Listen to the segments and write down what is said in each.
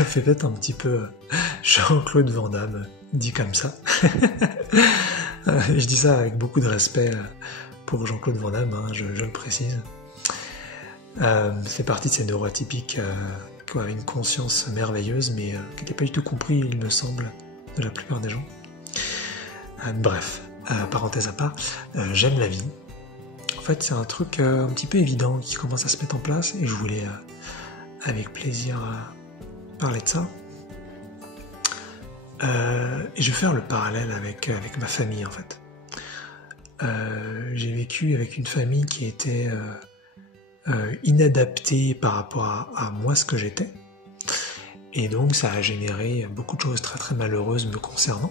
ça fait peut-être un petit peu Jean-Claude Van Damme, dit comme ça. Je dis ça avec beaucoup de respect pour Jean-Claude Van Damme, hein, je le précise. C'est partie de ces neuroatypiques qui avaient une conscience merveilleuse, mais qui n'étaient pas du tout compris, il me semble, de la plupart des gens. Bref, parenthèse à part, j'aime la vie. En fait, c'est un truc un petit peu évident qui commence à se mettre en place, et je voulais avec plaisir parler de ça. Et je vais faire le parallèle avec ma famille, en fait. J'ai vécu avec une famille qui était inadaptée par rapport à moi, ce que j'étais. Et donc, ça a généré beaucoup de choses très très malheureuses me concernant.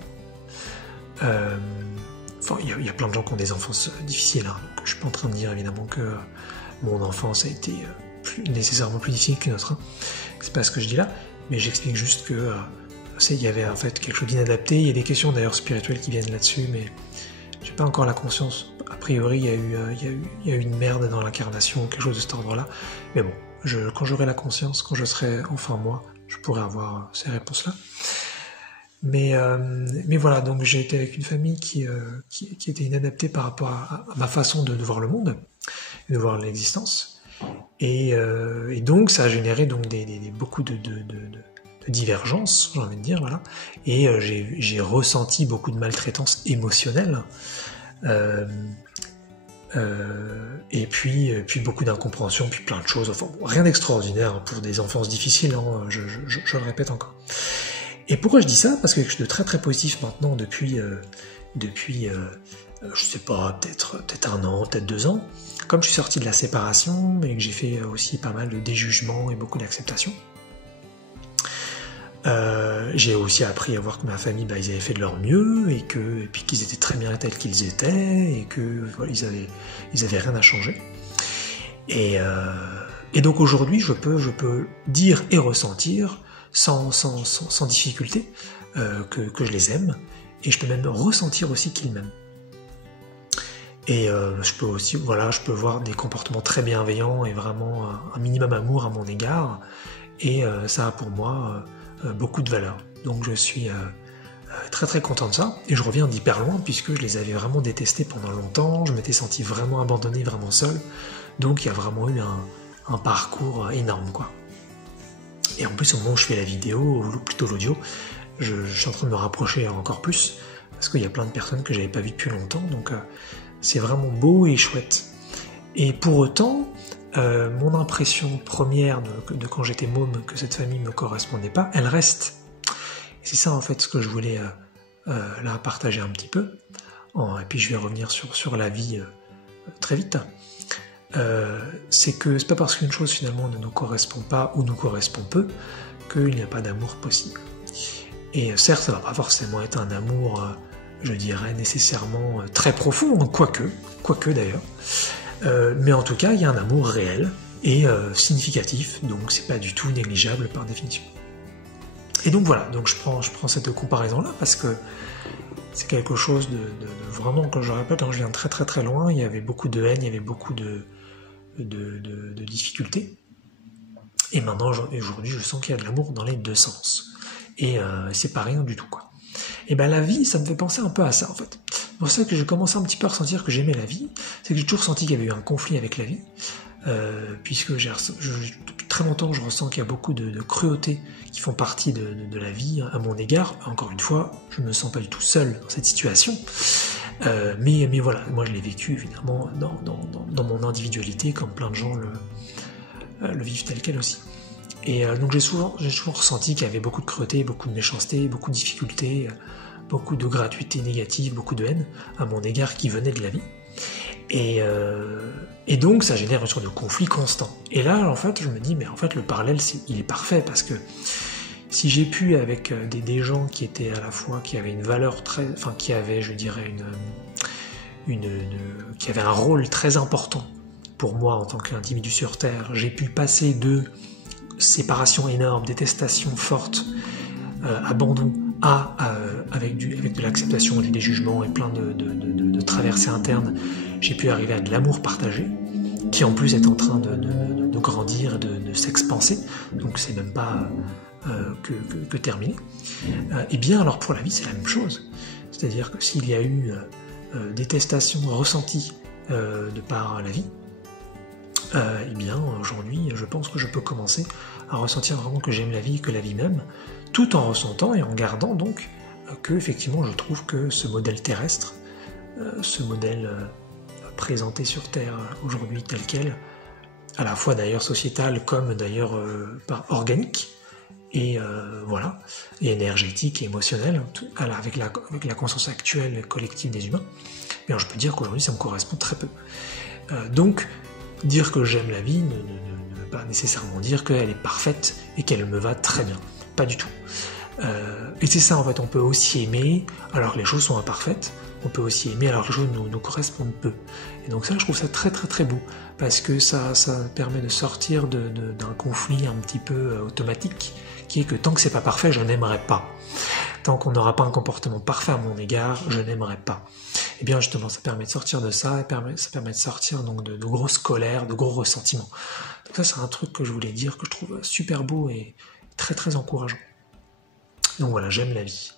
Enfin, il y a plein de gens qui ont des enfances difficiles, hein. Donc, je suis pas en train de dire, évidemment, que mon enfance a été nécessairement plus difficile qu'une autre. Hein. C'est pas ce que je dis là, mais j'explique juste que il y avait en fait quelque chose d'inadapté. Il y a des questions d'ailleurs spirituelles qui viennent là-dessus, mais j'ai pas encore la conscience. A priori, il y a eu une merde dans l'incarnation, quelque chose de cet ordre-là. Mais bon, quand j'aurai la conscience, quand je serai enfin moi, je pourrai avoir ces réponses-là. Mais voilà, donc j'ai été avec une famille qui était inadaptée par rapport à ma façon de voir le monde, de voir l'existence. Et donc ça a généré donc beaucoup de divergences, j'ai envie de dire, voilà. Et j'ai ressenti beaucoup de maltraitance émotionnelle. Et puis beaucoup d'incompréhension, puis plein de choses. Enfin, bon, rien d'extraordinaire hein, pour des enfances difficiles, hein, je le répète encore. Et pourquoi je dis ça? Parce que quelque chose de très très positif maintenant depuis je sais pas, peut-être 1 an, peut-être 2 ans, comme je suis sorti de la séparation et que j'ai fait aussi pas mal de déjugement et beaucoup d'acceptation, j'ai aussi appris à voir que ma famille, ils avaient fait de leur mieux et puis qu'ils étaient très bien tels qu'ils étaient et que voilà, ils avaient rien à changer. Et donc aujourd'hui, je peux dire et ressentir sans difficulté que je les aime, et je peux même ressentir aussi qu'ils m'aiment. Et je peux voir des comportements très bienveillants et vraiment un minimum amour à mon égard, et ça a pour moi beaucoup de valeur. Donc je suis très très content de ça, et je reviens d'hyper loin puisque je les avais vraiment détestés pendant longtemps, je m'étais senti vraiment abandonné, vraiment seul, donc il y a vraiment eu un parcours énorme, quoi. Et en plus, au moment où je fais la vidéo, ou plutôt l'audio, je suis en train de me rapprocher encore plus, parce qu'il y a plein de personnes que j'avais pas vues depuis longtemps, donc c'est vraiment beau et chouette. Et pour autant, mon impression première de quand j'étais môme, que cette famille me correspondait pas, elle reste. Et c'est ça en fait ce que je voulais là partager un petit peu. Et puis je vais revenir sur la vie très vite. C'est que c'est pas parce qu'une chose finalement ne nous correspond pas ou nous correspond peu qu'il n'y a pas d'amour possible. Et certes, ça va pas forcément être un amour, je dirais, nécessairement très profond, quoique d'ailleurs. Mais en tout cas, il y a un amour réel et significatif, donc c'est pas du tout négligeable par définition. Et donc voilà, donc je prends cette comparaison-là parce que c'est quelque chose de vraiment, quand je répète, quand je viens très très très loin, il y avait beaucoup de haine, il y avait beaucoup de difficultés. Et maintenant, aujourd'hui, je sens qu'il y a de l'amour dans les deux sens. Et c'est pas rien du tout, quoi. Et ben la vie, ça me fait penser un peu à ça, en fait. C'est pour ça que j'ai commencé un petit peu à ressentir que j'aimais la vie. C'est que j'ai toujours senti qu'il y avait eu un conflit avec la vie. Puisque depuis très longtemps, je ressens qu'il y a beaucoup de cruauté qui font partie de la vie à mon égard. Encore une fois, je ne me sens pas du tout seul dans cette situation. Mais voilà, moi je l'ai vécu évidemment dans mon individualité, comme plein de gens le vivent tel quel aussi. Et donc j'ai toujours ressenti qu'il y avait beaucoup de cruauté, beaucoup de méchanceté, beaucoup de difficultés, beaucoup de gratuité négative, beaucoup de haine à mon égard qui venait de la vie. Et donc ça génère une sorte de conflit constant. Et là, en fait, je me dis, mais en fait, le parallèle, il est parfait, parce que si j'ai pu, avec des gens qui étaient à la fois, qui avaient une valeur qui avaient, je dirais, qui avaient un rôle très important pour moi en tant qu'individu sur Terre, j'ai pu passer de séparation énorme, détestation forte, abandon avec de l'acceptation, du déjugement et plein de traversées internes, j'ai pu arriver à de l'amour partagé, qui en plus est en train de grandir, de s'expanser. Donc c'est même pas que terminée. Et bien alors pour la vie c'est la même chose. C'est-à-dire que s'il y a eu détestation ressentie de par la vie, et bien aujourd'hui je pense que je peux commencer à ressentir vraiment que j'aime la vie, que la vie m'aime, tout en ressentant et en gardant donc que effectivement je trouve que ce modèle terrestre, ce modèle présenté sur Terre aujourd'hui tel quel, à la fois d'ailleurs sociétal comme d'ailleurs organique, et voilà, et énergétique et émotionnel, avec la conscience actuelle et collective des humains, et alors je peux dire qu'aujourd'hui ça me correspond très peu. Donc dire que j'aime la vie ne veut pas nécessairement dire qu'elle est parfaite et qu'elle me va très bien, pas du tout. Et c'est ça en fait, on peut aussi aimer alors que les choses sont imparfaites, on peut aussi aimer alors que les choses nous correspondent peu. Et donc ça, je trouve ça très très très beau, parce que ça permet de sortir d'un conflit un petit peu automatique, qui est que tant que c'est pas parfait, je n'aimerais pas. Tant qu'on n'aura pas un comportement parfait à mon égard, je n'aimerais pas. Et bien justement, ça permet de sortir de ça, ça permet de sortir donc de grosses colères, de gros ressentiments. Donc ça, c'est un truc que je voulais dire, que je trouve super beau et très très encourageant. Donc voilà, j'aime la vie.